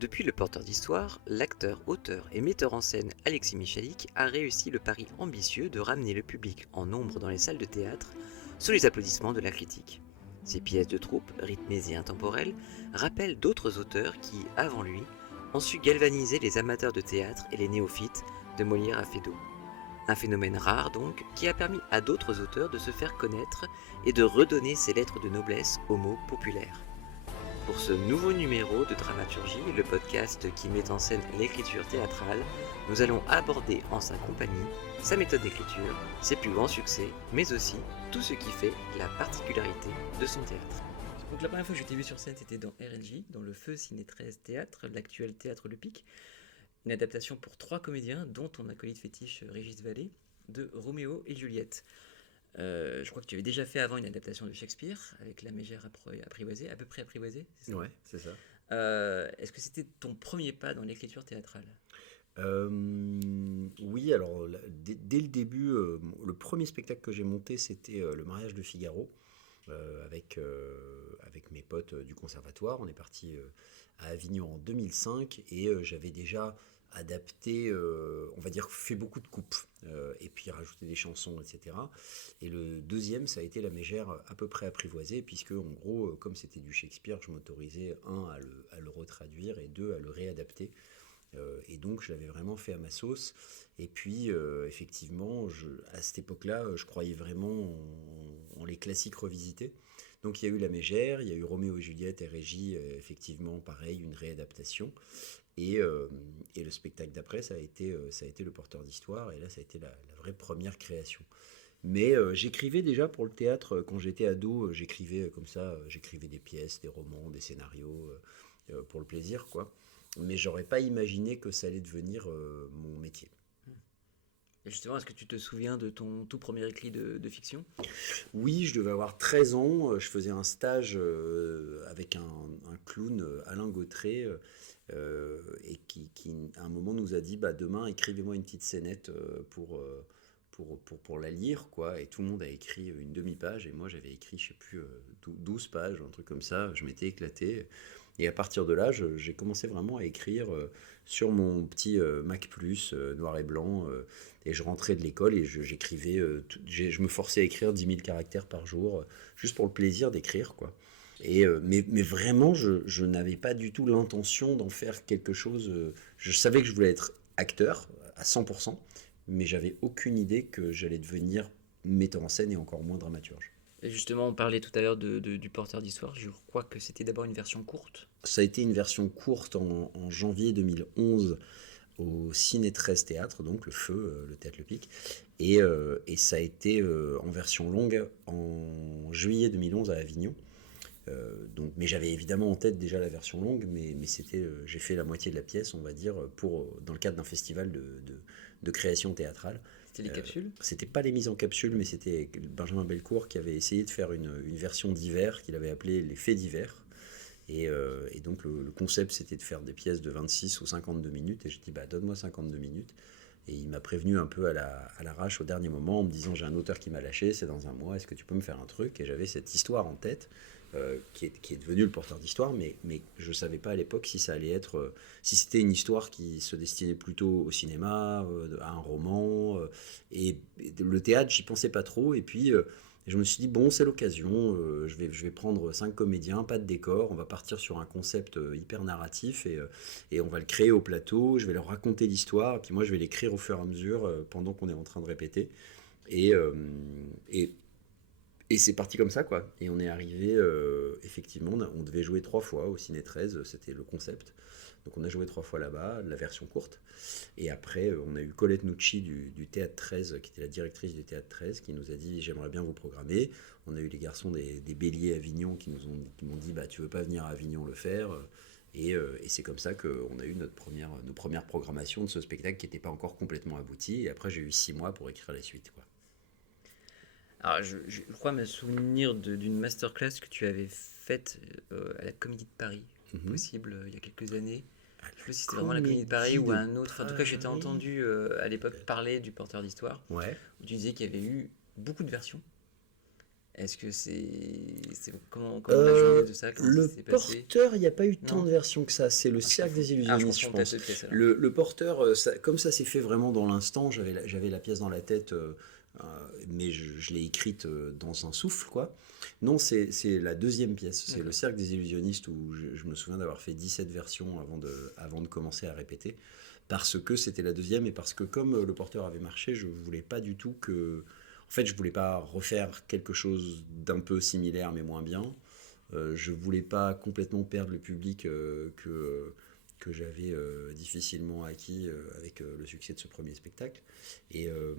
Depuis Le Porteur d'Histoire, l'acteur, auteur et metteur en scène Alexis Michalik a réussi le pari ambitieux de ramener le public en nombre dans les salles de théâtre sous les applaudissements de la critique. Ses pièces de troupe, rythmées et intemporelles, rappellent d'autres auteurs qui, avant lui, ont su galvaniser les amateurs de théâtre et les néophytes de Molière à Feydeau. Un phénomène rare donc, qui a permis à d'autres auteurs de se faire connaître et de redonner ses lettres de noblesse aux mots populaires. Pour ce nouveau numéro de Dramaturgie, le podcast qui met en scène l'écriture théâtrale, nous allons aborder en sa compagnie sa méthode d'écriture, ses plus grands succès, mais aussi tout ce qui fait la particularité de son théâtre. Donc la première fois que je t'ai vu sur scène, c'était dans RLJ, dans le Feu Ciné 13 Théâtre, l'actuel Théâtre Le Pic, une adaptation pour 3 comédiens, dont ton acolyte fétiche Régis Vallée, de Roméo et Juliette. Je crois que tu avais déjà fait avant une adaptation de Shakespeare avec La Mégère apprivoisée, à peu près apprivoisée, c'est ça ? Ouais, c'est ça. Est-ce que c'était ton premier pas dans l'écriture théâtrale ? Oui, alors dès le début, le premier spectacle que j'ai monté, c'était Le Mariage de Figaro, avec mes potes du conservatoire. On est parti à Avignon en 2005 et j'avais déjà adapté, on va dire, fait beaucoup de coupes et puis rajouté des chansons, etc. Et le deuxième, ça a été La Mégère à peu près apprivoisée, puisque en gros, comme c'était du Shakespeare, je m'autorisais, à le retraduire et deux, à le réadapter. Et donc je l'avais vraiment fait à ma sauce. Et puis effectivement, à cette époque-là, je croyais vraiment en les classiques revisités. Donc il y a eu La Mégère, il y a eu Roméo et Juliette et Régie, effectivement pareil, une réadaptation. Et le spectacle d'après, ça a été Le Porteur d'Histoire. Et là, ça a été la vraie première création. Mais j'écrivais déjà pour le théâtre quand j'étais ado. J'écrivais comme ça, j'écrivais des pièces, des romans, des scénarios pour le plaisir, quoi. Mais j'aurais pas imaginé que ça allait devenir mon métier. Et justement, est-ce que tu te souviens de ton tout premier écrit de fiction ? Oui, je devais avoir 13 ans. Je faisais un stage avec un clown, Alain Gautret, et qui, à un moment, nous a dit bah, demain, écrivez-moi une petite scénette pour la lire, quoi. Et tout le monde a écrit une demi-page, et moi, j'avais écrit, je sais plus, 12 pages, un truc comme ça. Je m'étais éclaté. Et à partir de là, j'ai commencé vraiment à écrire sur mon petit Mac Plus, noir et blanc. Et je rentrais de l'école et j'écrivais, je me forçais à écrire 10 000 caractères par jour, juste pour le plaisir d'écrire, quoi. Mais vraiment, je n'avais pas du tout l'intention d'en faire quelque chose. Je savais que je voulais être acteur à 100%, mais j'avais aucune idée que j'allais devenir metteur en scène et encore moins dramaturge. Et justement, on parlait tout à l'heure du Porteur d'Histoire. Je crois que c'était d'abord une version courte. Ça a été une version courte en janvier 2011 au Ciné 13 Théâtre, donc le Feu, le Théâtre Le Pic. Et ça a été en version longue en juillet 2011 à Avignon. Mais j'avais évidemment en tête déjà la version longue, mais j'ai fait la moitié de la pièce, on va dire, dans le cadre d'un festival de création théâtrale. C'était les capsules ? C'était pas les mises en capsule, mais c'était Benjamin Bellecourt qui avait essayé de faire une version d'hiver qu'il avait appelée Les Faits d'hiver. Et donc le concept, c'était de faire des pièces de 26 ou 52 minutes, et j'ai dit bah donne-moi 52 minutes. Et il m'a prévenu un peu à l'arrache au dernier moment en me disant j'ai un auteur qui m'a lâché, c'est dans un mois, est-ce que tu peux me faire un truc ? Et j'avais cette histoire en tête qui est devenue Le Porteur d'Histoire, mais je ne savais pas à l'époque si ça allait être, si c'était une histoire qui se destinait plutôt au cinéma, à un roman, et le théâtre, j'y pensais pas trop. Et puis je me suis dit bon, c'est l'occasion, je vais prendre 5 comédiens, pas de décor, on va partir sur un concept hyper narratif et on va le créer au plateau, je vais leur raconter l'histoire, et puis moi je vais l'écrire au fur et à mesure pendant qu'on est en train de répéter. Et, et c'est parti comme ça, quoi. Et on est arrivé, effectivement, on devait jouer 3 fois au Ciné 13, c'était le concept. Donc on a joué 3 fois là-bas, la version courte. Et après, on a eu Colette Nucci du Théâtre 13, qui était la directrice du Théâtre 13, qui nous a dit « j'aimerais bien vous programmer ». On a eu les garçons des Béliers Avignon qui m'ont dit bah, « tu veux pas venir à Avignon le faire ?» Et c'est comme ça qu'on a eu nos premières programmations de ce spectacle qui n'était pas encore complètement abouti. Et après, j'ai eu 6 mois pour écrire la suite, quoi. Alors, je crois me souvenir d'une masterclass que tu avais faite à la Comédie de Paris, possible, il y a quelques années. Je sais pas si c'était vraiment la Comédie de Paris ou un autre. Enfin, en tout cas, j'étais entendu à l'époque parler du Porteur d'Histoire, Ouais. où tu disais qu'il y avait eu beaucoup de versions. Est-ce que comment la journée de ça, comment ça Le s'est passé? porteur, il n'y a pas eu tant Non? de versions que ça. C'est le Ah, je Cercle confonds. des Ah, je illusionnistes, je confonds peut-être pense. deux pièces alors. Le porteur, comme ça s'est fait vraiment dans l'instant, j'avais la pièce dans la tête, mais je l'ai écrite dans un souffle, quoi. Non, c'est la deuxième pièce. C'est le D'accord. Cercle des illusionnistes où je me souviens d'avoir fait 17 versions avant de commencer à répéter. Parce que c'était la deuxième et parce que comme le porteur avait marché, je voulais pas du tout que... En fait, je voulais pas refaire quelque chose d'un peu similaire mais moins bien. Je voulais pas complètement perdre le public que j'avais difficilement acquis avec le succès de ce premier spectacle. Et, euh,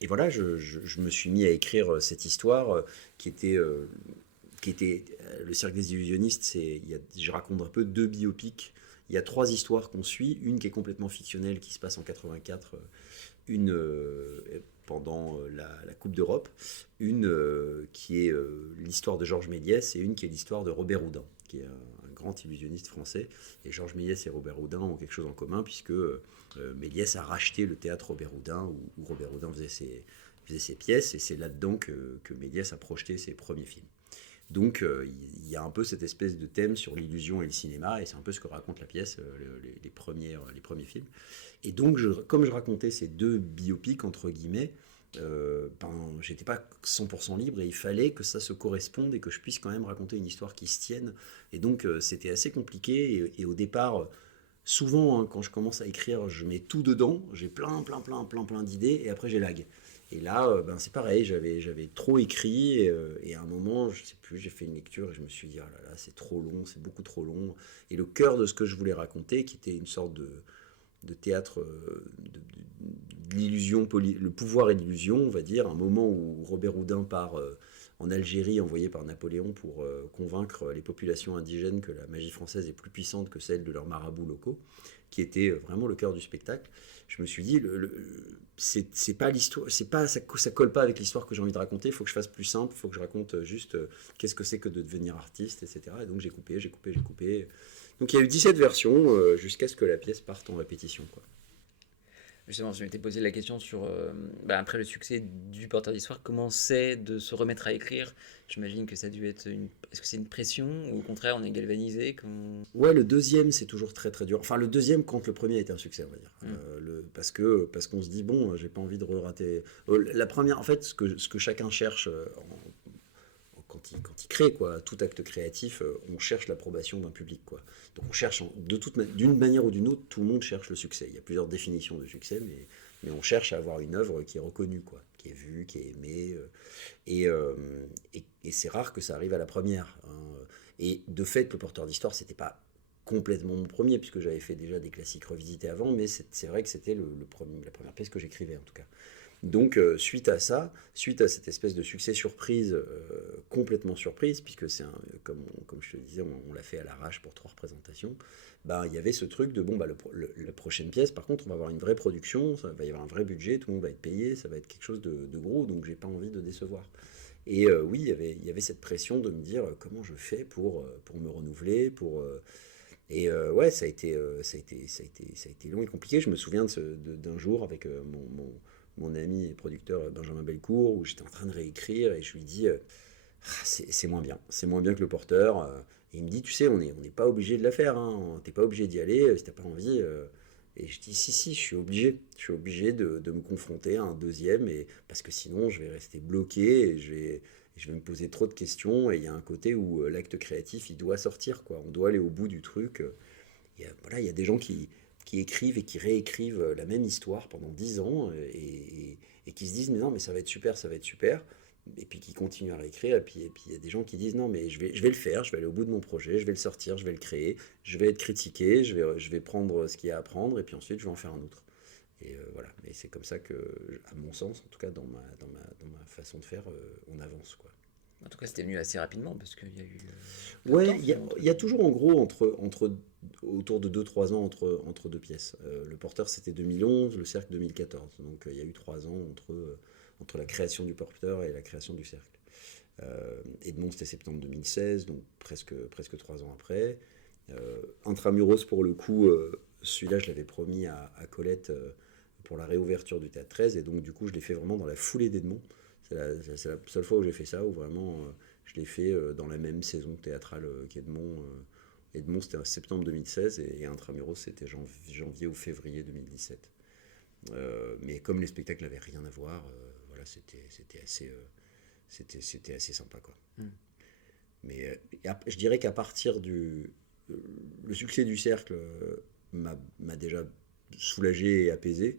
et voilà, je me suis mis à écrire cette histoire qui était, le Cirque des illusionnistes. Je raconte un peu deux biopics. Il y a trois histoires qu'on suit, une qui est complètement fictionnelle qui se passe en 84, une pendant la Coupe d'Europe, une qui est l'histoire de Georges Méliès et une qui est l'histoire de Robert Houdin, qui est un grand illusionniste français. Et Georges Méliès et Robert Houdin ont quelque chose en commun puisque Méliès a racheté le théâtre Robert Houdin où Robert Houdin faisait ses pièces et c'est là-dedans que Méliès a projeté ses premiers films. Donc il y a un peu cette espèce de thème sur l'illusion et le cinéma, et c'est un peu ce que raconte la pièce, les premiers films. Et donc, comme je racontais ces deux biopics, entre guillemets, j'étais pas 100% libre et il fallait que ça se corresponde et que je puisse quand même raconter une histoire qui se tienne. Et donc, c'était assez compliqué. Et au départ, souvent, hein, quand je commence à écrire, je mets tout dedans. J'ai plein d'idées et après, j'ai lag. Et là, c'est pareil, j'avais trop écrit et à un moment, je sais plus, j'ai fait une lecture et je me suis dit, ah là là, c'est trop long, c'est beaucoup trop long. Et le cœur de ce que je voulais raconter, qui était une sorte de théâtre de l'illusion, le pouvoir et l'illusion, on va dire, un moment où Robert Houdin part en Algérie, envoyé par Napoléon pour convaincre les populations indigènes que la magie française est plus puissante que celle de leurs marabouts locaux, qui était vraiment le cœur du spectacle. Je me suis dit, c'est pas l'histoire, ça colle pas avec l'histoire que j'ai envie de raconter. Il faut que je fasse plus simple, il faut que je raconte juste qu'est-ce que c'est que de devenir artiste, etc. Et donc j'ai coupé. Donc il y a eu 17 versions jusqu'à ce que la pièce parte en répétition, quoi. Justement, je m'étais posé la question sur, après le succès du porteur d'histoire, comment c'est de se remettre à écrire? J'imagine que ça a dû être une... Est-ce que c'est une pression ou au contraire on est galvanisé? Ouais, le deuxième, c'est toujours très très dur. Enfin, le deuxième, quand le premier a été un succès, on va dire. Hmm. Parce qu'on se dit, bon, j'ai pas envie de re-rater. La première, en fait, ce que chacun cherche quand il crée, quoi, tout acte créatif, on cherche l'approbation d'un public, quoi. Donc on cherche, d'une manière ou d'une autre, tout le monde cherche le succès. Il y a plusieurs définitions de succès, mais on cherche à avoir une œuvre qui est reconnue, quoi, qui est vue, qui est aimée. Et, euh, et c'est rare que ça arrive à la première, hein. Et de fait, le porteur d'histoire, c'était pas complètement mon premier, puisque j'avais fait déjà des classiques revisités avant, mais c'est vrai que c'était la première pièce que j'écrivais, en tout cas. Donc, suite à ça, suite à cette espèce de succès surprise, complètement surprise, puisque comme je te le disais, on l'a fait à l'arrache pour 3 représentations, ben, il y avait ce truc de, bon, bah, la prochaine pièce, par contre, on va avoir une vraie production, ça va y avoir un vrai budget, tout le monde va être payé, ça va être quelque chose de gros, donc j'ai pas envie de décevoir. Et oui, il y avait cette pression de me dire comment je fais pour me renouveler, ouais, ça a été long et compliqué. Je me souviens d'un jour avec mon ami et producteur Benjamin Belcourt, où j'étais en train de réécrire et je lui dis c'est moins bien que le porteur. Et il me dit, tu sais, on n'est pas obligé de la faire, hein, t'es pas obligé d'y aller si t'as pas envie. Et je dis, si, je suis obligé de me confronter à un deuxième, parce que sinon je vais rester bloqué et je vais me poser trop de questions. Et il y a un côté où l'acte créatif, il doit sortir, quoi. On doit aller au bout du truc. Voilà, il y a des gens qui écrivent et qui réécrivent la même histoire pendant 10 ans et qui se disent mais non mais ça va être super, ça va être super, et puis qui continuent à réécrire et puis il y a des gens qui disent non mais je vais le faire, je vais aller au bout de mon projet, je vais le sortir, je vais le créer, je vais être critiqué, je vais prendre ce qu'il y a à prendre et puis ensuite je vais en faire un autre. Et voilà, mais c'est comme ça que, à mon sens, en tout cas dans ma façon de faire, on avance, quoi. En tout cas, c'était venu assez rapidement parce qu'il y a eu peu de Ouais, temps il y a, finalement entre il y a les... toujours en gros autour de 2 3 ans entre deux pièces. Le porteur c'était 2011, le cercle 2014. Donc il y a eu 3 ans entre la création du porteur et la création du cercle. Edmond c'était septembre 2016, donc presque 3 ans après. Intramuros pour le coup, celui-là je l'avais promis à Colette pour la réouverture du Théâtre 13, et donc du coup je l'ai fait vraiment dans la foulée d'Edmond. C'est la seule fois où j'ai fait ça, où vraiment je l'ai fait dans la même saison théâtrale qu'Edmond. Edmond, c'était en septembre 2016 et Intramuros, c'était janvier ou février 2017. Mais comme les spectacles n'avaient rien à voir, voilà, c'était assez sympa, quoi. Hmm. Mais je dirais qu'à partir le succès du cercle m'a déjà soulagé et apaisé.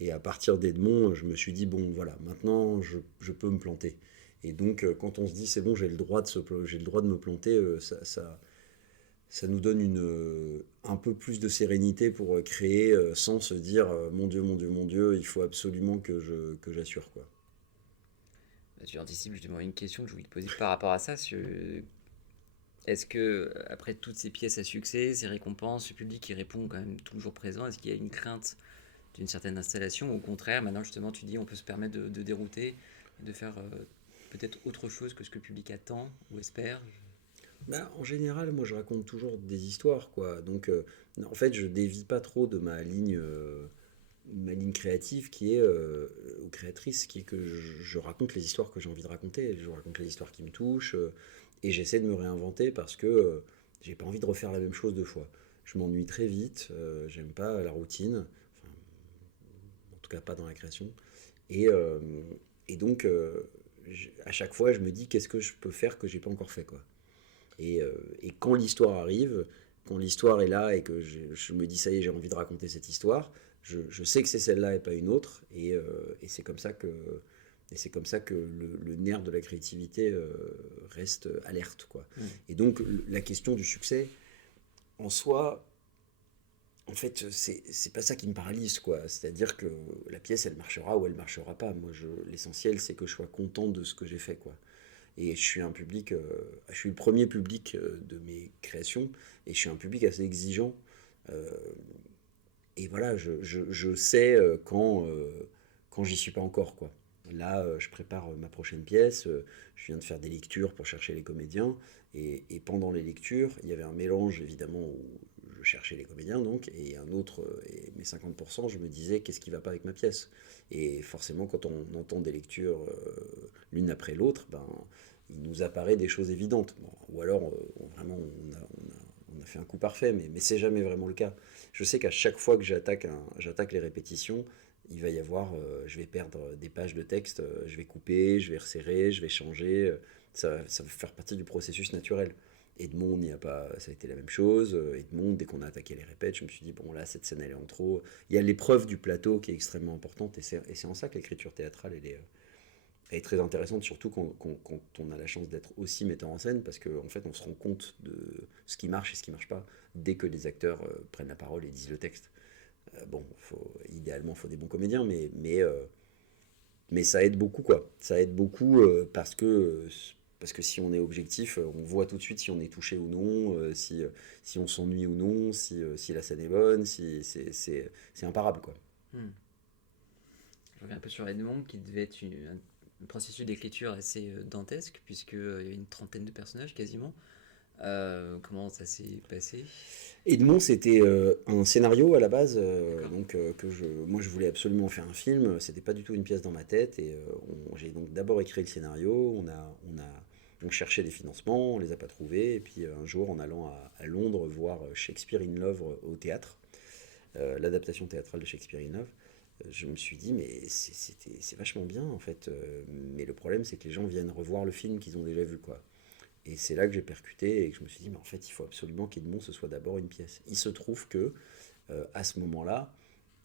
Et à partir d'Edmond, je me suis dit, bon, voilà, maintenant, je peux me planter. Et donc, quand on se dit, c'est bon, j'ai le droit de me planter, ça nous donne un peu plus de sérénité pour créer sans se dire, mon Dieu, mon Dieu, mon Dieu, il faut absolument que j'assure, quoi. Tu anticipes justement une question que je voulais te poser par rapport à ça. Est-ce que, après toutes ces pièces à succès, ces récompenses, ce public qui répond quand même toujours présent, est-ce qu'il y a une crainte d'une certaine installation ou au contraire, maintenant justement tu dis on peut se permettre de dérouter, et de faire peut-être autre chose que ce que le public attend ou espère? Bah, en général, moi je raconte toujours des histoires, quoi. Donc, en fait, je dévie pas trop de ma ligne créative qui est, ou créatrice, qui est que je raconte les histoires que j'ai envie de raconter. Je raconte les histoires qui me touchent, et j'essaie de me réinventer parce que j'ai pas envie de refaire la même chose deux fois. Je m'ennuie très vite, j'aime pas la routine, enfin, en tout cas pas dans la création. Et, euh, et donc, à chaque fois, je me dis qu'est-ce que je peux faire que j'ai pas encore fait, quoi. Et quand l'histoire arrive, quand l'histoire est là et que je me dis ça y est, j'ai envie de raconter cette histoire, je sais que c'est celle-là et pas une autre. Et c'est comme ça que le nerf de la créativité reste alerte, quoi. Mm. Et donc la question du succès, en soi, en fait, c'est pas ça qui me paralyse, quoi. C'est-à-dire que la pièce, elle marchera ou elle marchera pas. Moi, l'essentiel, c'est que je sois content de ce que j'ai fait, quoi. Et je suis le premier public de mes créations, et je suis un public assez exigeant. Euh, et voilà, je sais quand j'y suis pas encore, quoi. Là, je prépare ma prochaine pièce, je viens de faire des lectures pour chercher les comédiens, et pendant les lectures, il y avait un mélange, évidemment, où je cherchais les comédiens, donc, et un autre, et mes 50%, je me disais, qu'est-ce qui va pas avec ma pièce? Et forcément, quand on entend des lectures l'une après l'autre, ben, il nous apparaît des choses évidentes. Bon, ou alors, vraiment, on a fait un coup parfait, mais c'est jamais vraiment le cas. Je sais qu'à chaque fois que j'attaque les répétitions, il va y avoir, je vais perdre des pages de texte, je vais couper, je vais resserrer, je vais changer. Ça va faire partie du processus naturel. Edmond n'y a pas, ça a été la même chose. Edmond, dès qu'on a attaqué les répètes, je me suis dit, bon là, cette scène, elle est en trop. Il y a l'épreuve du plateau qui est extrêmement importante, et c'est en ça que l'écriture théâtrale, elle est très intéressante, surtout quand on a la chance d'être aussi metteur en scène, parce qu'en fait, on se rend compte de ce qui marche et ce qui marche pas dès que les acteurs prennent la parole et disent le texte. Bon, idéalement, il faut des bons comédiens, mais ça aide beaucoup, quoi. Ça aide beaucoup parce que si on est objectif, on voit tout de suite si on est touché ou non, si on s'ennuie ou non, si la scène est bonne, c'est imparable, quoi. Hmm. Je reviens un peu sur Edmond, qui devait être un processus d'écriture assez dantesque, puisqu'il y avait une trentaine de personnages quasiment. Comment ça s'est passé? Edmond, c'était un scénario à la base, D'accord. donc moi je voulais absolument faire un film. C'était pas du tout une pièce dans ma tête, et j'ai donc d'abord écrit le scénario. On cherchait des financements, on les a pas trouvés, et puis un jour en allant à Londres voir Shakespeare in Love au théâtre, l'adaptation théâtrale de Shakespeare in Love, je me suis dit mais c'est vachement bien en fait, mais le problème c'est que les gens viennent revoir le film qu'ils ont déjà vu, quoi. Et c'est là que j'ai percuté et que je me suis dit, mais en fait, il faut absolument qu'Edmond ce soit d'abord une pièce. Il se trouve que, à ce moment-là,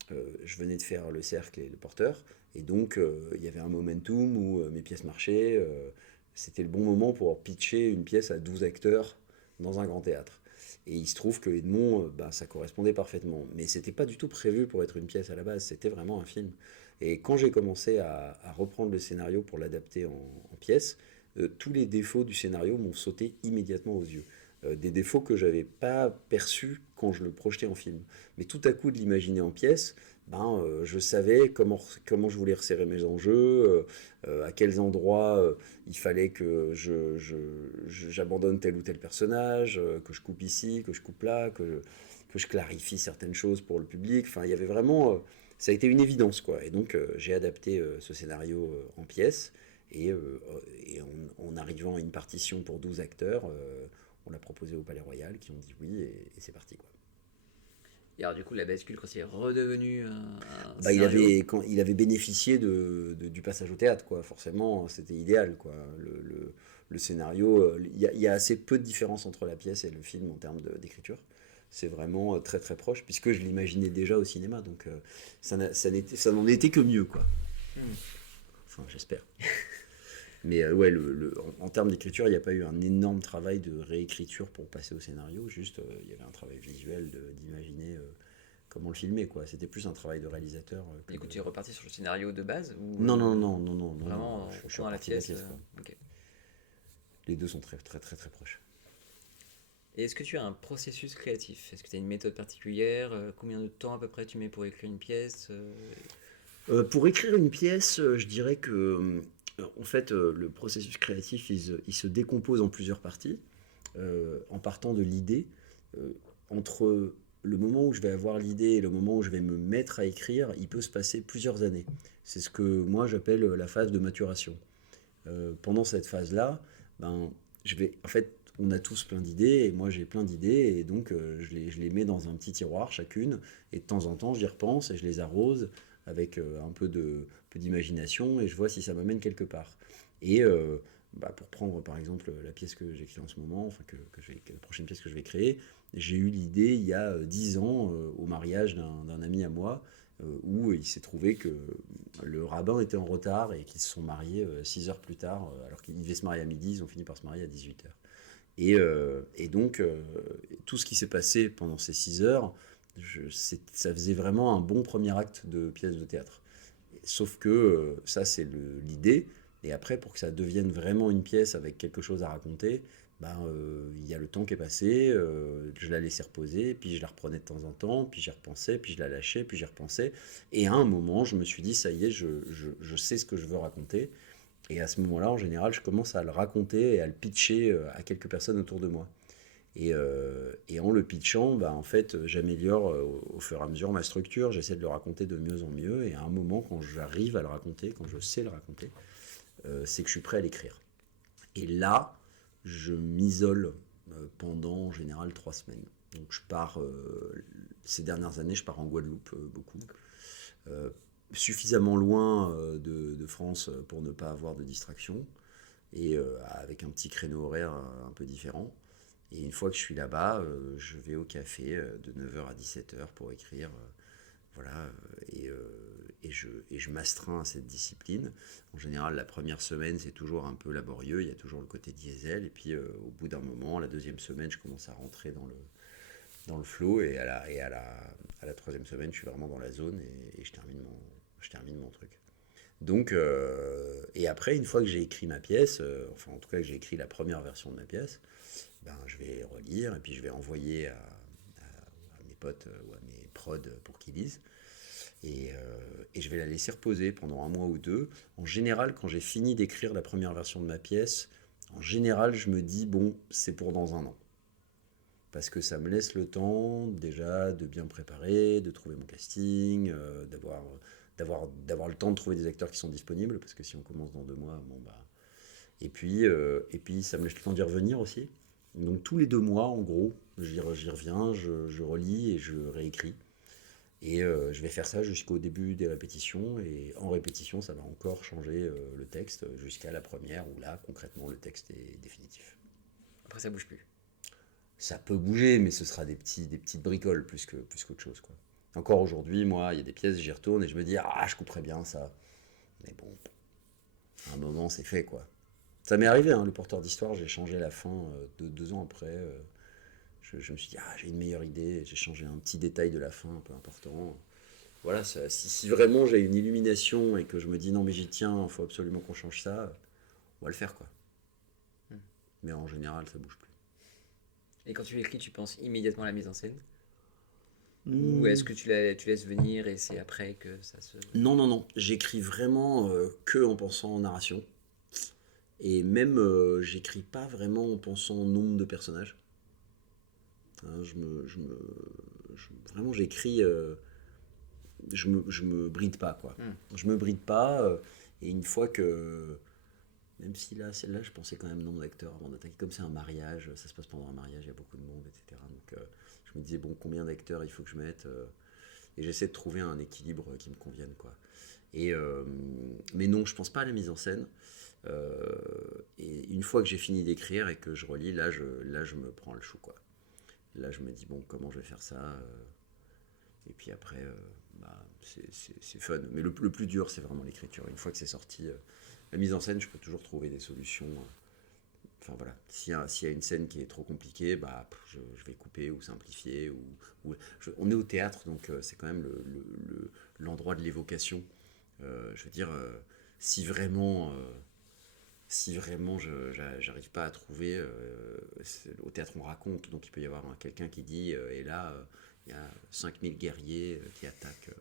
je venais de faire Le Cercle et Le Porteur, et donc il y avait un momentum où mes pièces marchaient. C'était le bon moment pour pitcher une pièce à 12 acteurs dans un grand théâtre. Et il se trouve que Edmond, bah, ça correspondait parfaitement. Mais c'était pas du tout prévu pour être une pièce à la base, c'était vraiment un film. Et quand j'ai commencé à reprendre le scénario pour l'adapter en pièce, tous les défauts du scénario m'ont sauté immédiatement aux yeux. Des défauts que j'avais pas perçus quand je le projetais en film. Mais tout à coup de l'imaginer en pièce, ben, je savais comment je voulais resserrer mes enjeux, à quels endroits il fallait que j'abandonne tel ou tel personnage, que je coupe ici, que je coupe là, que je clarifie certaines choses pour le public. Enfin, il y avait vraiment... ça a été une évidence, quoi. Et donc, j'ai adapté ce scénario en pièce. En arrivant à une partition pour 12 acteurs, on l'a proposé au Palais Royal, qui ont dit oui, et c'est parti, quoi. Et alors du coup, la bascule, quand c'est redevenu un Bah, scénario, il avait bénéficié du passage au théâtre, quoi. Forcément, c'était idéal, quoi. Le scénario, il y a assez peu de différence entre la pièce et le film en termes d'écriture. C'est vraiment très très proche, puisque je l'imaginais déjà au cinéma, donc ça n'en était que mieux, quoi. Enfin, j'espère. Mais ouais, en termes d'écriture, il n'y a pas eu un énorme travail de réécriture pour passer au scénario, juste il y avait un travail visuel d'imaginer comment le filmer, quoi. C'était plus un travail de réalisateur que du coup, de... tu es reparti sur le scénario de base ou Non, non, non, non, non, non, non, vraiment je suis dans la reparti de la pièce pièce, quoi. ok. Les deux sont très, très, très, très proches. Et est-ce que tu as un processus créatif? Est-ce que tu as une méthode particulière? Combien de temps à peu près tu mets pour écrire une pièce? Pour écrire une pièce, je dirais que, en fait, le processus créatif, il se décompose en plusieurs parties, en partant de l'idée. Euh, Entre le moment où je vais avoir l'idée et le moment où je vais me mettre à écrire, il peut se passer plusieurs années. C'est ce que moi j'appelle la phase de maturation. Pendant cette phase-là, ben, en fait, on a tous plein d'idées, et moi j'ai plein d'idées, et donc je les mets dans un petit tiroir chacune, et de temps en temps j'y repense et je les arrose avec peu d'imagination, et je vois si ça m'amène quelque part. Et bah, pour prendre par exemple la pièce que j'écris en ce moment, enfin la prochaine pièce que je vais créer, j'ai eu l'idée il y a 10 ans au mariage d'un ami à moi, où il s'est trouvé que le rabbin était en retard et qu'ils se sont mariés 6 heures plus tard, alors qu'ils devaient se marier à midi, ils ont fini par se marier à 18 heures. Et donc, tout ce qui s'est passé pendant ces 6 heures, ça faisait vraiment un bon premier acte de pièce de théâtre. Sauf que ça, c'est l'idée. Et après, pour que ça devienne vraiment une pièce avec quelque chose à raconter, ben, il y a le temps qui est passé, je la laissais reposer, puis je la reprenais de temps en temps, puis j'y repensais, puis je la lâchais, puis j'y repensais. Et à un moment, je me suis dit, ça y est, je sais ce que je veux raconter. Et à ce moment-là, en général, je commence à le raconter et à le pitcher à quelques personnes autour de moi. Et en le pitchant, bah, en fait, j'améliore au fur et à mesure ma structure, j'essaie de le raconter de mieux en mieux, et à un moment, quand j'arrive à le raconter, quand je sais le raconter, c'est que je suis prêt à l'écrire. Et là, je m'isole pendant en général 3 semaines. Donc je pars, ces dernières années, je pars en Guadeloupe beaucoup, euh, suffisamment loin de France pour ne pas avoir de distraction, et avec un petit créneau horaire un peu différent. Et une fois que je suis là-bas, je vais au café de 9 h à 17 h pour écrire. Voilà, et je m'astreins à cette discipline. En général, la première semaine, c'est toujours un peu laborieux, il y a toujours le côté diesel, et puis au bout d'un moment, la deuxième semaine, je commence à rentrer dans le flow, et à la troisième semaine, je suis vraiment dans la zone, et je termine mon truc. Donc, et après, une fois que j'ai écrit ma pièce, enfin en tout cas que j'ai écrit la première version de ma pièce, ben, je vais relire et puis je vais envoyer à mes potes ou à mes prods pour qu'ils lisent. Et je vais la laisser reposer pendant un mois ou deux. En général, quand j'ai fini d'écrire la première version de ma pièce, en général, je me dis, bon, c'est pour dans un an. Parce que ça me laisse le temps déjà de bien préparer, de trouver mon casting, d'avoir le temps de trouver des acteurs qui sont disponibles, parce que si on commence dans 2 mois, bon bah... Et puis ça me laisse le temps d'y revenir aussi. Donc tous les 2 mois, en gros, j'y reviens, je relis et je réécris. Et je vais faire ça jusqu'au début des répétitions. Et en répétition, ça va encore changer le texte jusqu'à la première, où là, concrètement, le texte est définitif. Après, ça bouge plus. Ça peut bouger, mais ce sera des petites bricoles plus qu'autre chose, quoi. Encore aujourd'hui, moi, il y a des pièces, j'y retourne et je me dis, ah, je couperais bien ça. Mais bon, à un moment, c'est fait, quoi. Ça m'est arrivé, hein, le porteur d'histoire, j'ai changé la fin de 2 ans après. Je me suis dit, ah, j'ai une meilleure idée, j'ai changé un petit détail de la fin un peu important. Voilà, si vraiment j'ai une illumination et que je me dis, non, mais j'y tiens, il faut absolument qu'on change ça, on va le faire, quoi. Hmm. Mais en général, ça bouge plus. Et quand tu écris, tu penses immédiatement à la mise en scène? Ou est-ce Hmm. que tu laisses venir et c'est après que ça se... Non, non, non, j'écris vraiment que en pensant en narration. Et même, j'écris pas vraiment en pensant au nombre de personnages. Hein, vraiment, j'écris, je me bride pas, quoi. Hmm. Je me bride pas, et une fois que Même si là, celle-là, je pensais quand même nombre d'acteurs avant d'attaquer. Comme c'est un mariage, ça se passe pendant un mariage, il y a beaucoup de monde, etc. Donc je me disais, bon, combien d'acteurs il faut que je mette et j'essaie de trouver un équilibre qui me convienne, quoi. Et, mais non, je pense pas à la mise en scène. Euh, et une fois que j'ai fini d'écrire et que je relis, là, je me prends le chou, quoi. Là, je me dis, bon, comment je vais faire ça et puis après, bah, c'est fun. Mais le plus dur, c'est vraiment l'écriture. Une fois que c'est sorti, la mise en scène, je peux toujours trouver des solutions. Enfin voilà, s'il y a une scène qui est trop compliquée, bah, je vais couper ou simplifier. On est au théâtre, donc c'est quand même l'endroit de l'évocation. Je veux dire, si vraiment, j'arrive pas à trouver, au théâtre on raconte, donc il peut y avoir quelqu'un qui dit, et là, il y a 5000 guerriers qui attaquent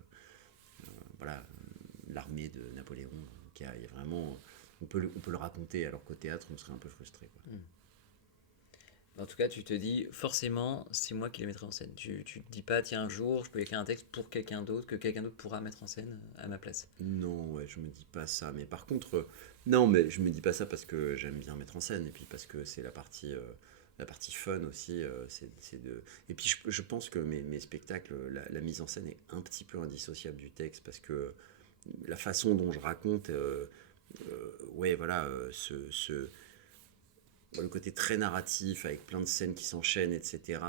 voilà, l'armée de Napoléon. Il y a vraiment, on peut le raconter, alors qu'au théâtre, on serait un peu frustré, quoi. En tout cas, tu te dis forcément, c'est moi qui les mettrai en scène. Tu te dis pas, tiens, un jour, je peux écrire un texte pour quelqu'un d'autre, que quelqu'un d'autre pourra mettre en scène à ma place. Non, ouais, je me dis pas ça. Mais par contre, non, mais je me dis pas ça parce que j'aime bien mettre en scène et puis parce que c'est la partie fun aussi. C'est de... Et puis je pense que mes spectacles, la mise en scène est un petit peu indissociable du texte parce que la façon dont je raconte, ouais, voilà, le côté très narratif avec plein de scènes qui s'enchaînent, etc.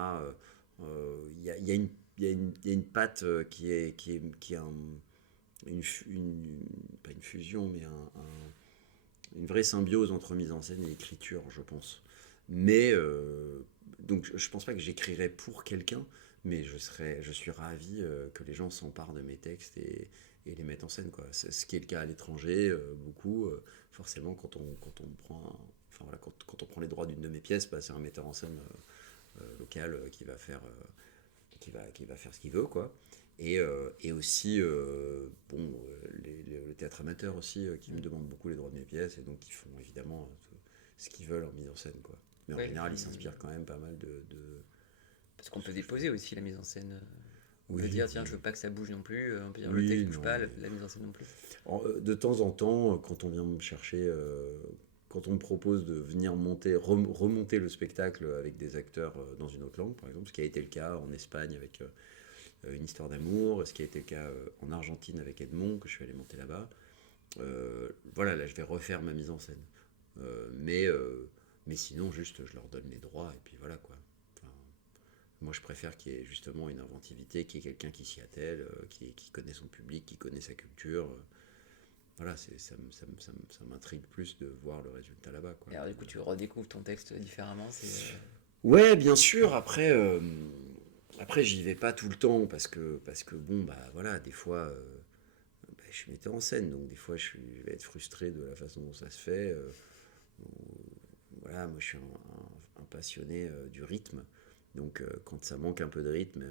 Il y a une patte qui est pas une fusion, mais une vraie symbiose entre mise en scène et écriture, je pense. Mais donc je pense pas que j'écrirais pour quelqu'un, mais je suis ravi que les gens s'emparent de mes textes et les mettent en scène, quoi. C'est ce qui est le cas à l'étranger, beaucoup. Forcément, quand on prend, enfin voilà, quand on prend les droits d'une de mes pièces, bah, c'est un metteur en scène local qui va faire ce qu'il veut, quoi. Et aussi, bon, le théâtre amateur aussi, qui me demande beaucoup les droits de mes pièces, et donc ils font évidemment ce qu'ils veulent en mise en scène, quoi. Mais en Ouais, général, ils s'inspirent quand même pas mal de parce qu'on ce peut que je fais. déposer aussi la mise en scène. On peut Oui, dire, tiens, je veux oui. pas que ça bouge non plus. On peut dire, le Oui, texte bouge non, pas, mais la mise en scène non plus. de temps en temps, quand on vient me chercher, quand on me propose de venir remonter le spectacle avec des acteurs dans une autre langue, par exemple, ce qui a été le cas en Espagne avec une histoire d'amour, ce qui a été le cas en Argentine avec Edmond, que je suis allé monter là-bas. Voilà, là je vais refaire ma mise en scène. Euh, mais, euh, mais sinon, juste je leur donne les droits et puis voilà, quoi. Enfin, moi je préfère qu'il y ait justement une inventivité, qu'il y ait quelqu'un qui s'y attelle, qui connaît son public, qui connaît sa culture. Voilà, ça m'intrigue plus de voir le résultat là-bas, quoi. Et alors, du coup, tu redécouvres ton texte différemment. Ouais, bien sûr. Après, j'y vais pas tout le temps parce que bon, bah voilà, des fois, bah, je suis metteur en scène, donc des fois, je vais être frustré de la façon dont ça se fait. Voilà, moi, je suis un passionné du rythme, donc quand ça manque un peu de rythme,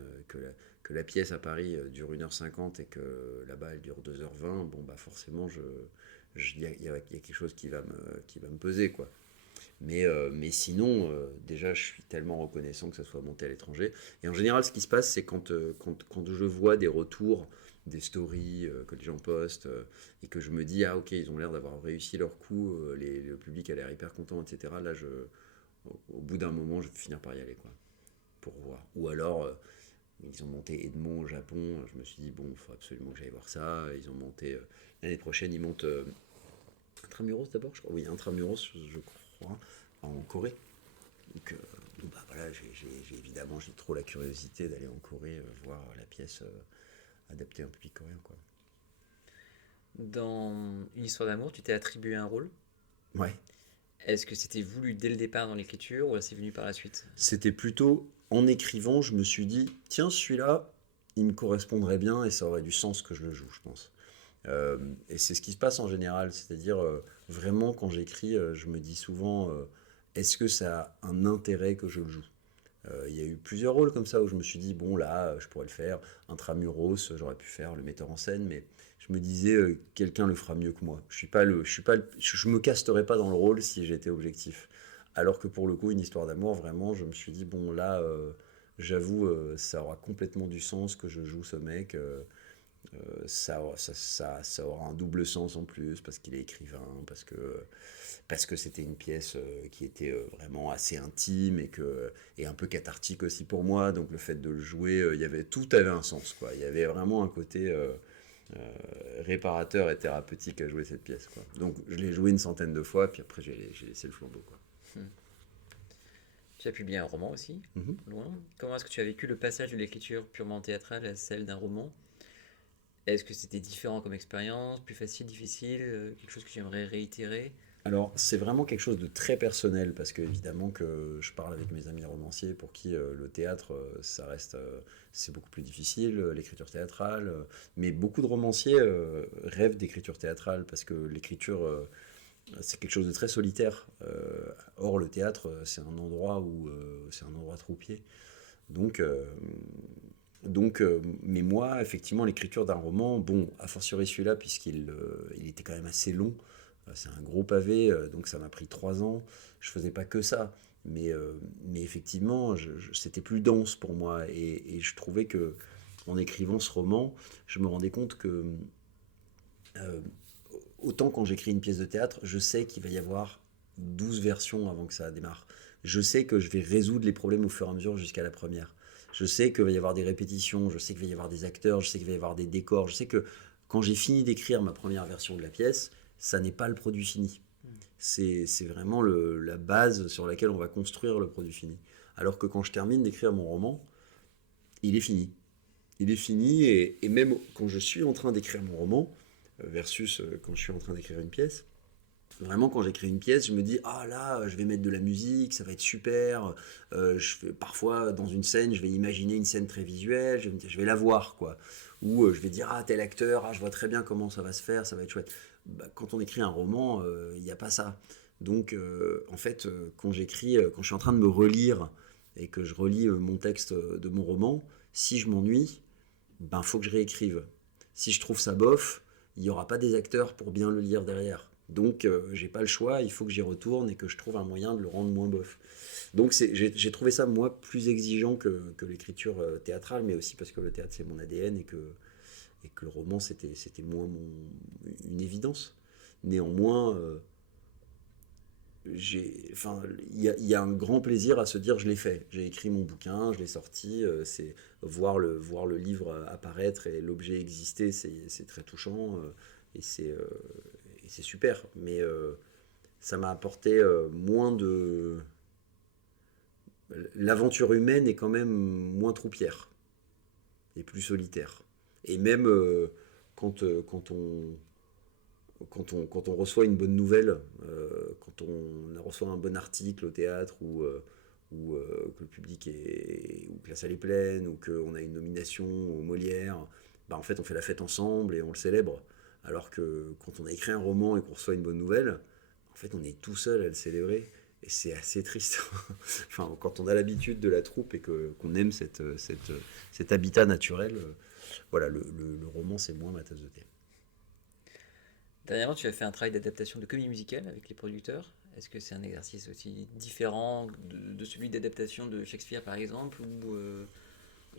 que la pièce à Paris dure 1h50 et que là-bas elle dure 2h20, bon bah forcément, il y a quelque chose qui va me peser, quoi. Mais sinon, déjà, je suis tellement reconnaissant que ça soit monté à l'étranger. Et en général, ce qui se passe, c'est quand je vois des retours, des stories que les gens postent, et que je me dis, ah ok, ils ont l'air d'avoir réussi leur coup, le public a l'air hyper content, etc. Là, au bout d'un moment, je vais finir par y aller, quoi, pour voir. Ou alors, ils ont monté Edmond au Japon, je me suis dit, bon, il faut absolument que j'aille voir ça. Ils ont monté, l'année prochaine, ils montent Intramuros d'abord, je crois. Oui, Intramuros, je crois, en Corée. Donc, bon, bah, voilà, évidemment, j'ai trop la curiosité d'aller en Corée voir la pièce adaptée à un public coréen, quoi. Dans une histoire d'amour, tu t'es attribué un rôle. Ouais, Est-ce que c'était voulu dès le départ dans l'écriture ou c'est venu par la suite? c'était plutôt en écrivant, je me suis dit, tiens, celui-là, il me correspondrait bien et ça aurait du sens que je le joue, je pense. Euh, et c'est ce qui se passe en général, c'est-à-dire vraiment quand j'écris, je me dis souvent, est-ce que ça a un intérêt que je le joue? Il y a eu plusieurs rôles comme ça où je me suis dit, bon là, je pourrais le faire. Intramuros, j'aurais pu faire le metteur en scène, mais je me disais, quelqu'un le fera mieux que moi. Je me casterais pas dans le rôle si j'étais objectif. Alors que pour le coup, une histoire d'amour, vraiment, je me suis dit, bon là, j'avoue, ça aura complètement du sens que je joue ce mec. Ça aura un double sens en plus parce qu'il est écrivain, parce que c'était une pièce qui était vraiment assez intime et un peu cathartique aussi pour moi. Donc le fait de le jouer, tout avait un sens, quoi. Il y avait vraiment un côté réparateur et thérapeutique à jouer cette pièce, quoi. Donc je l'ai joué une centaine de fois, puis après j'ai laissé le flambeau, quoi. Hmm. Tu as publié un roman aussi, Mhm. loin. Comment est-ce que tu as vécu le passage de l'écriture purement théâtrale à celle d'un roman? Est-ce que c'était différent comme expérience, plus facile, difficile, quelque chose que tu aimerais réitérer? Alors, c'est vraiment quelque chose de très personnel parce que évidemment que je parle avec mes amis romanciers pour qui le théâtre, ça reste, c'est beaucoup plus difficile, l'écriture théâtrale. Mais beaucoup de romanciers rêvent d'écriture théâtrale parce que l'écriture, c'est quelque chose de très solitaire. Or, le théâtre, c'est un endroit troupier. Donc, mais moi, effectivement, l'écriture d'un roman, bon, a fortiori celui-là, il était quand même assez long. C'est un gros pavé, donc ça m'a pris 3 ans. Je faisais pas que ça, mais effectivement, c'était plus dense pour moi. Et je trouvais que, en écrivant ce roman, je me rendais compte que, euh, autant quand j'écris une pièce de théâtre, je sais qu'il va y avoir 12 versions avant que ça démarre. Je sais que je vais résoudre les problèmes au fur et à mesure jusqu'à la première. Je sais qu'il va y avoir des répétitions, je sais qu'il va y avoir des acteurs, je sais qu'il va y avoir des décors, je sais que quand j'ai fini d'écrire ma première version de la pièce, ça n'est pas le produit fini. C'est vraiment la base sur laquelle on va construire le produit fini. Alors que quand je termine d'écrire mon roman, il est fini. Il est fini et même quand je suis en train d'écrire mon roman, versus quand je suis en train d'écrire une pièce, vraiment, quand j'écris une pièce, je me dis ah là, je vais mettre de la musique, ça va être super. Parfois, dans une scène, je vais imaginer une scène très visuelle, je vais me dire, je vais la voir quoi. Ou je vais dire ah tel acteur, ah je vois très bien comment ça va se faire, ça va être chouette. Bah, quand on écrit un roman, il n'y a pas ça. Donc en fait, quand je suis en train de me relire et que je relis mon texte de mon roman, si je m'ennuie, ben faut que je réécrive. Si je trouve ça bof, il n'y aura pas des acteurs pour bien le lire derrière. Donc j'ai pas le choix, il faut que j'y retourne et que je trouve un moyen de le rendre moins bof. Donc j'ai trouvé ça moi plus exigeant que l'écriture théâtrale, mais aussi parce que le théâtre c'est mon ADN et que le roman c'était moins une évidence. Néanmoins, enfin, il y a un grand plaisir à se dire je l'ai fait. J'ai écrit mon bouquin, je l'ai sorti. C'est voir le livre apparaître et l'objet exister, c'est très touchant et c'est super. Mais ça m'a apporté moins de. L'aventure humaine est quand même moins troupière et plus solitaire. Et même quand on reçoit une bonne nouvelle, quand on reçoit un bon article au théâtre ou que le public ou que la salle est pleine ou qu'on a une nomination au Molière, bah en fait on fait la fête ensemble et on le célèbre. Alors que quand on a écrit un roman et qu'on reçoit une bonne nouvelle, en fait on est tout seul à le célébrer. Et c'est assez triste. Enfin, quand on a l'habitude de la troupe et qu'on aime cet habitat naturel, voilà, le roman c'est moins ma tasse de thé. Dernièrement, tu as fait un travail d'adaptation de comédie musicale avec les producteurs. Est-ce que c'est un exercice aussi différent de celui d'adaptation de Shakespeare, par exemple, ou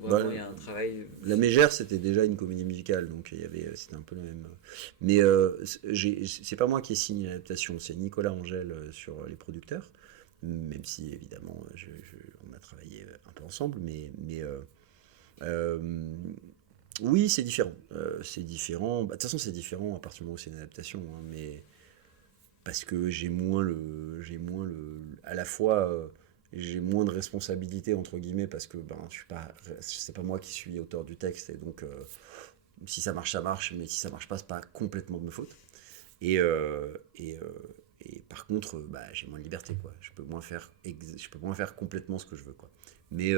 Bah, vraiment il y a un travail. La Mégère, c'était déjà une comédie musicale, donc c'était un peu le même. Mais c'est pas moi qui ai signé l'adaptation, c'est Nicolas Angèle sur les producteurs, même si évidemment on a travaillé un peu ensemble, euh, oui, c'est différent. C'est différent. Bah, de toute façon, c'est différent à partir du moment où c'est une adaptation, hein, mais parce que à la fois, j'ai moins de responsabilité entre guillemets parce que ben, c'est pas moi qui suis auteur du texte et donc si ça marche, mais si ça marche pas, c'est pas complètement de ma faute. Et, euh, et, euh, et par contre, bah, j'ai moins de liberté, quoi. Je peux moins faire complètement ce que je veux, quoi. Mais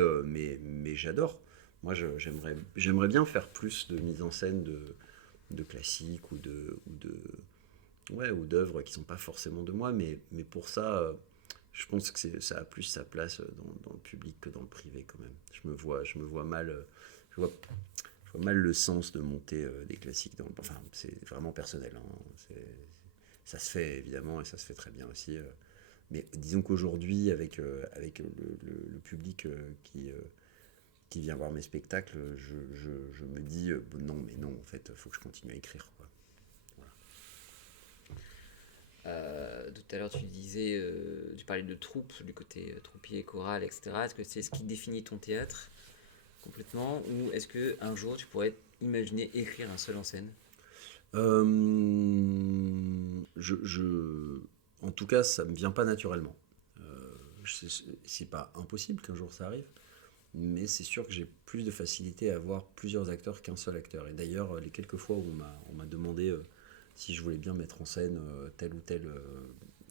j'adore. Moi, j'aimerais bien faire plus de mise en scène de classiques ou d'œuvres qui sont pas forcément de moi, mais pour ça, je pense que ça a plus sa place dans le public que dans le privé, quand même. Je me vois mal, je vois mal le sens de monter des classiques enfin, c'est vraiment personnel, hein. Ça se fait évidemment et ça se fait très bien aussi. Mais disons qu'aujourd'hui, avec le public qui vient voir mes spectacles, je me dis non, mais non, en fait, il faut que je continue à écrire, quoi. Voilà. Tout à l'heure, tu parlais de troupe, du côté troupier, choral, etc. Est-ce que c'est ce qui définit ton théâtre complètement, ou est-ce que un jour tu pourrais imaginer écrire un seul en scène? Euh, je, en tout cas, ça me vient pas naturellement. C'est pas impossible qu'un jour ça arrive, mais c'est sûr que j'ai plus de facilité à avoir plusieurs acteurs qu'un seul acteur. Et d'ailleurs, les quelques fois où on m'a demandé si je voulais bien mettre en scène tel ou tel,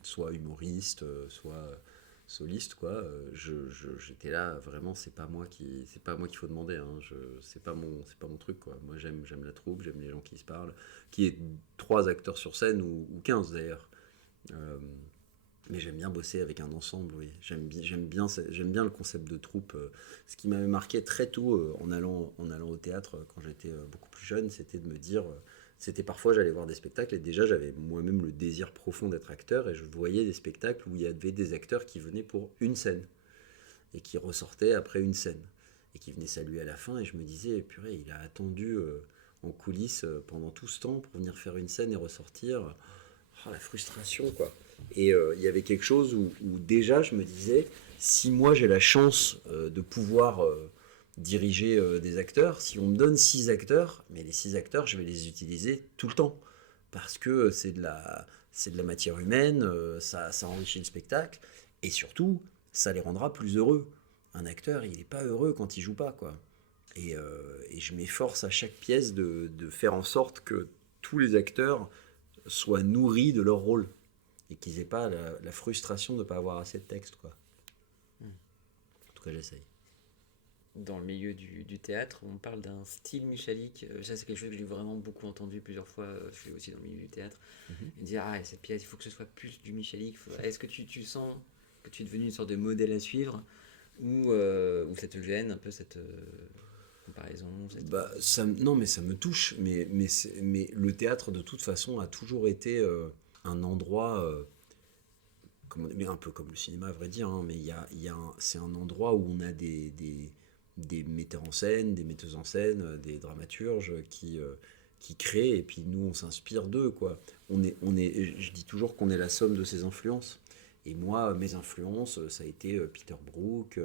soit humoriste, soit soliste, quoi, j'étais là, vraiment, c'est pas moi qu'il faut demander, hein, c'est pas mon truc, quoi. Moi, j'aime la troupe, j'aime les gens qui se parlent, qui est trois acteurs sur scène ou 15 d'ailleurs. Euh, mais j'aime bien bosser avec un ensemble, oui. J'aime bien le concept de troupe. Ce qui m'avait marqué très tôt en allant au théâtre quand j'étais beaucoup plus jeune, c'était de me dire, c'était parfois j'allais voir des spectacles et déjà j'avais moi-même le désir profond d'être acteur et je voyais des spectacles où il y avait des acteurs qui venaient pour une scène et qui ressortaient après une scène et qui venaient saluer à la fin et je me disais, purée, il a attendu en coulisses pendant tout ce temps pour venir faire une scène et ressortir. Oh, la frustration, quoi. Et il y avait quelque chose où déjà je me disais, si moi j'ai la chance de pouvoir diriger des acteurs, si on me donne 6 acteurs, mais les 6 acteurs, je vais les utiliser tout le temps. Parce que c'est de la matière humaine, ça enrichit le spectacle, et surtout, ça les rendra plus heureux. Un acteur, il n'est pas heureux quand il joue pas, quoi. Et je m'efforce à chaque pièce de faire en sorte que tous les acteurs soient nourris de leur rôle et qu'ils n'aient pas la frustration de ne pas avoir assez de texte, quoi. En tout cas, j'essaye. Dans le milieu du théâtre, on parle d'un style Michalik. Ça, c'est quelque chose que j'ai vraiment beaucoup entendu plusieurs fois. Je suis aussi dans le milieu du théâtre. Mhm. Et dire, ah, cette pièce, il faut que ce soit plus du Michalik. Est-ce que tu sens que tu es devenu une sorte de modèle à suivre ou ça te gêne un peu cette comparaison Bah, non, mais ça me touche. Mais le théâtre, de toute façon, a toujours été un endroit, mais un peu comme le cinéma, à vrai dire, hein, mais c'est un endroit où on a des metteurs en scène, des metteuses en scène, des dramaturges qui créent, et puis nous, on s'inspire d'eux, quoi. Je dis toujours qu'on est la somme de ses influences. Et moi, mes influences, ça a été Peter Brook,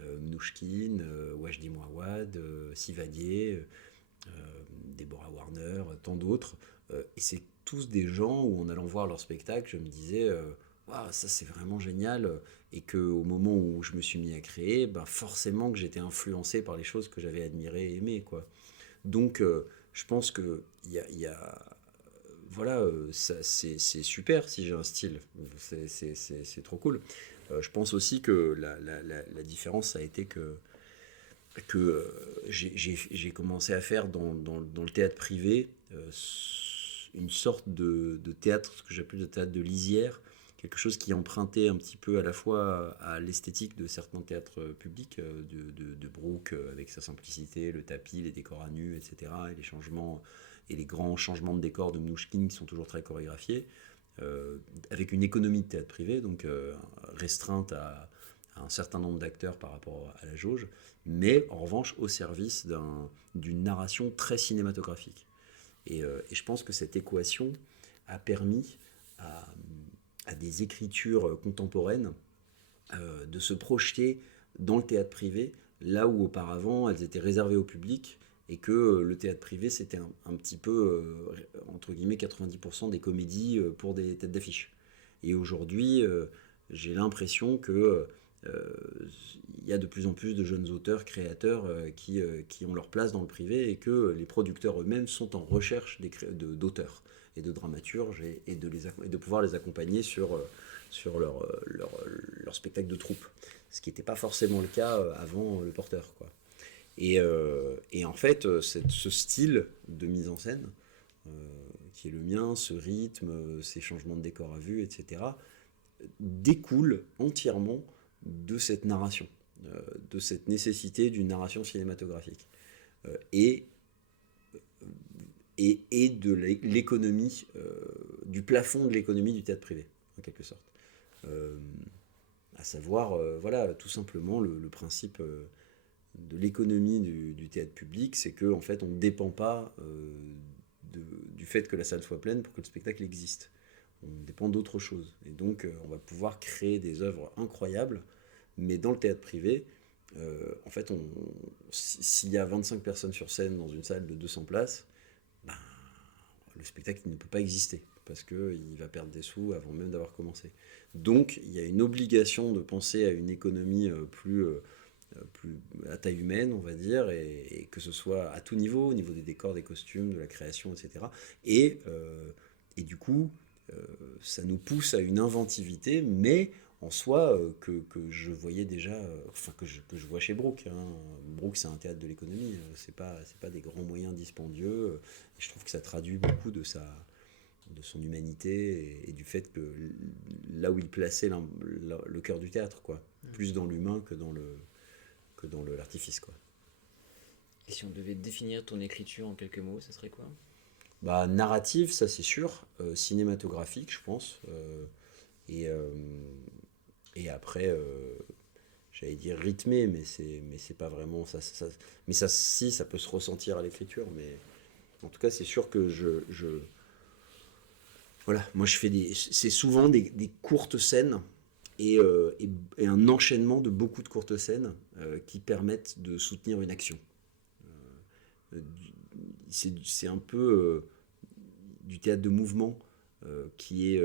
Mnouchkine, Wajdi Mouawad, Sivadier, Deborah Warner, tant d'autres. Et c'est tous des gens où, en allant voir leur spectacle, je me disais, waouh, ça c'est vraiment génial. Et qu'au moment où je me suis mis à créer, ben forcément que j'étais influencé par les choses que j'avais admirées et aimées, quoi. Donc, je pense que voilà, c'est super si j'ai un style. C'est trop cool. Je pense aussi que la différence, ça a été que j'ai commencé à faire dans le théâtre privé une sorte de théâtre, ce que j'appelle le théâtre de lisière, quelque chose qui empruntait un petit peu à la fois à l'esthétique de certains théâtres publics, de Brooke, avec sa simplicité, le tapis, les décors à nu, etc., et les changements, et les grands changements de décors de Mnouchkine qui sont toujours très chorégraphiés, avec une économie de théâtre privé, donc restreinte à un certain nombre d'acteurs par rapport à la jauge, mais en revanche au service d'une narration très cinématographique. Et je pense que cette équation a permis à, à des écritures contemporaines de se projeter dans le théâtre privé, là où auparavant elles étaient réservées au public, et que le théâtre privé c'était un petit peu, entre guillemets, 90% des comédies pour des têtes d'affiche. Et aujourd'hui, j'ai l'impression que il y a de plus en plus de jeunes auteurs, créateurs qui ont leur place dans le privé et que les producteurs eux-mêmes sont en recherche d'auteurs et de dramaturges et de pouvoir les accompagner sur leur spectacle de troupe. Ce qui n'était pas forcément le cas avant le porteur, quoi. Et en fait, ce style de mise en scène, euh, qui est le mien, ce rythme, ces changements de décor à vue, etc., découle entièrement de cette narration, de cette nécessité d'une narration cinématographique, et, et de l'économie, du plafond de l'économie du théâtre privé, en quelque sorte. Euh, à savoir, voilà, tout simplement le principe de l'économie du théâtre public, c'est qu'en en fait, on ne dépend pas du fait que la salle soit pleine pour que le spectacle existe. On dépend d'autre chose. Et donc, on va pouvoir créer des œuvres incroyables, mais dans le théâtre privé, en fait, s'il y a 25 personnes sur scène dans une salle de 200 places, ben, le spectacle ne peut pas exister parce qu'il va perdre des sous avant même d'avoir commencé. Donc, il y a une obligation de penser à une économie plus à taille humaine, on va dire, et que ce soit à tout niveau, au niveau des décors, des costumes, de la création, etc. Et, euh, et du coup, ça nous pousse à une inventivité, mais en soi, que je voyais déjà, enfin que je vois chez Brooke. Hein. Brooke, c'est un théâtre de l'économie, c'est pas des grands moyens dispendieux. Et je trouve que ça traduit beaucoup de son humanité et du fait que là où il plaçait le cœur du théâtre, quoi, plus dans l'humain que dans l'artifice, quoi. Et si on devait définir ton écriture en quelques mots, ça serait quoi? Bah, narrative, ça c'est sûr, cinématographique, je pense, et, euh, et après, j'allais dire rythmé, mais c'est pas vraiment mais ça, si, ça peut se ressentir à l'écriture, mais en tout cas, c'est sûr que voilà, moi c'est souvent des courtes scènes et un enchaînement de beaucoup de courtes scènes qui permettent de soutenir une action. Euh, c'est un peu du théâtre de mouvement qui est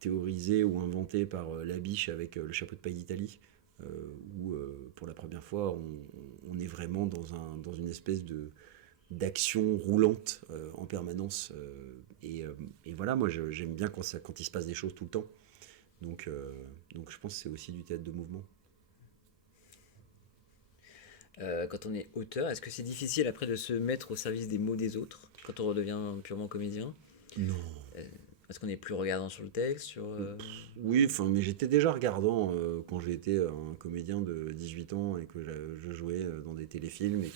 théorisé ou inventé par Labiche avec le chapeau de paille d'Italie, où pour la première fois on est vraiment dans une espèce d'action roulante en permanence. Et voilà, moi j'aime bien quand il se passe des choses tout le temps. Donc je pense que c'est aussi du théâtre de mouvement. Quand on est auteur, est-ce que c'est difficile après de se mettre au service des mots des autres quand on redevient purement comédien? Non. Euh, Est-ce qu'on est plus regardant sur le texte, sur Oui, enfin, mais j'étais déjà regardant quand j'étais un comédien de 18 ans et que je jouais dans des téléfilms et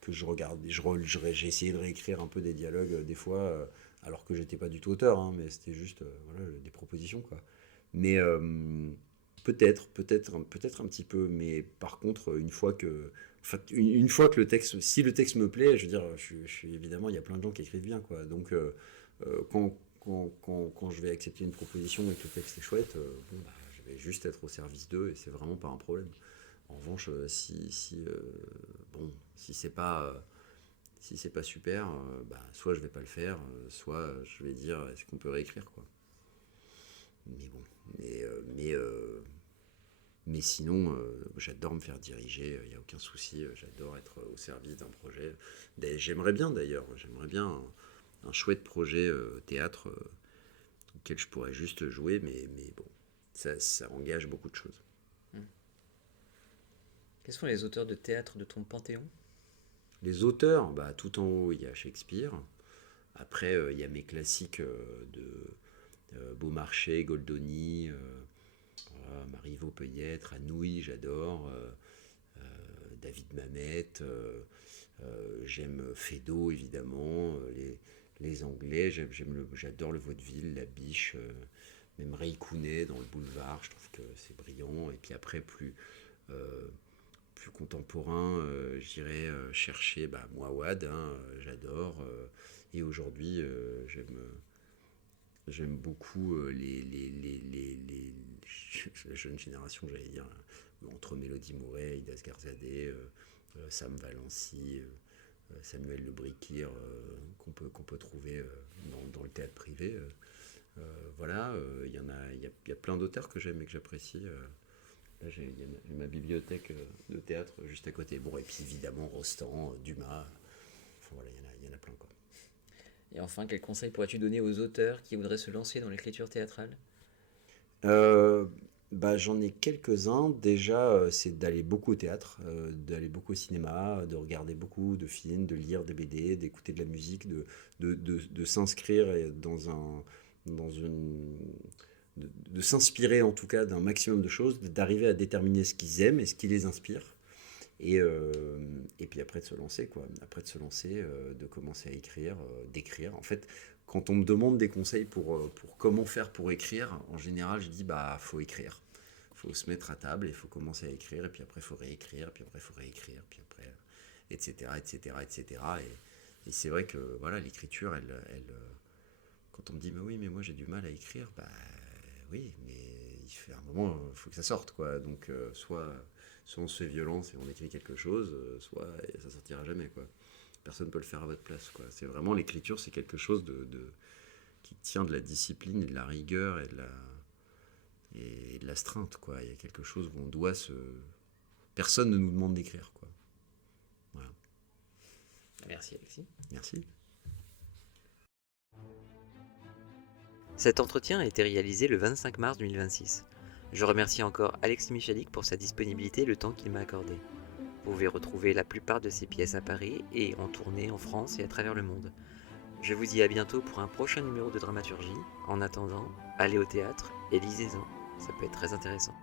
que je regardais, j'ai essayé de réécrire un peu des dialogues des fois, alors que j'étais pas du tout auteur, hein, mais c'était juste voilà, des propositions, quoi. Mais peut-être un petit peu, mais par contre, enfin, une fois que si le texte me plaît, je veux dire, évidemment, il y a plein de gens qui écrivent bien, quoi. Donc, quand je vais accepter une proposition et que le texte est chouette, bon, bah, je vais juste être au service d'eux et c'est vraiment pas un problème. En revanche, si c'est pas super, bah, soit je vais pas le faire, soit je vais dire est-ce qu'on peut réécrire, quoi. Mais bon, mais sinon, j'adore me faire diriger, il n'y a aucun souci, j'adore être au service d'un projet. J'aimerais bien d'ailleurs, j'aimerais bien un chouette projet théâtre auquel je pourrais juste jouer, mais bon, ça engage beaucoup de choses. quels sont les auteurs de théâtre de ton panthéon? Les auteurs, bah, tout en haut, il y a Shakespeare. Après, il y a mes classiques de Beaumarchais, Goldoni, voilà, Marivaux peut-être, Anouilh, j'adore. David Mamet, j'aime Feydeau évidemment, les Anglais, j'adore le vaudeville, la biche, même Ray Kounet dans le boulevard, je trouve que c'est brillant. Et puis après, plus contemporain, j'irais chercher Mouawad, hein, j'adore. Et aujourd'hui, j'aime beaucoup la jeune génération, j'allais dire, entre Mélodie Mouret, Ida Sgarzadeh, Sam Valency, Samuel Le Bréquir, qu'on peut trouver dans le théâtre privé. Voilà, il y a plein d'auteurs que j'aime et que j'apprécie. Là, j'ai ma bibliothèque de théâtre juste à côté. Bon, et puis évidemment, Rostand, Dumas. Enfin, voilà, il y en a plein, quoi. Et enfin, quel conseil pourrais-tu donner aux auteurs qui voudraient se lancer dans l'écriture théâtrale? Euh, J'en ai quelques-uns. Déjà, c'est d'aller beaucoup au théâtre, d'aller beaucoup au cinéma, de regarder beaucoup de films, de lire des BD, d'écouter de la musique, de s'inscrire dans une, de s'inspirer en tout cas d'un maximum de choses, d'arriver à déterminer ce qu'ils aiment et ce qui les inspire. Et puis après de se lancer, quoi. Après de se lancer, de commencer à écrire, d'écrire. En fait, quand on me demande des conseils pour comment faire pour écrire, en général, je dis bah faut écrire. faut se mettre à table et il faut commencer à écrire, et puis après il faut réécrire, puis après il faut réécrire, puis après, etc., etc., etc. Et c'est vrai que voilà, l'écriture, quand on me dit, mais oui, mais moi j'ai du mal à écrire, bah oui, mais il fait un moment, il faut que ça sorte, quoi. Donc soit on se fait violence et on écrit quelque chose, soit ça sortira jamais, quoi. Personne ne peut le faire à votre place, quoi. C'est vraiment l'écriture, c'est quelque chose qui tient de la discipline et de la rigueur et de l'astreinte, quoi. Il y a quelque chose où on doit se... Personne ne nous demande d'écrire, quoi. Voilà. Merci Alexis. Merci. Cet entretien a été réalisé le 25 mars 2026. Je remercie encore Alexis Michalik pour sa disponibilité et le temps qu'il m'a accordé. Vous pouvez retrouver la plupart de ses pièces à Paris et en tournée en France et à travers le monde. Je vous dis à bientôt pour un prochain numéro de dramaturgie. En attendant, allez au théâtre et lisez-en, ça peut être très intéressant.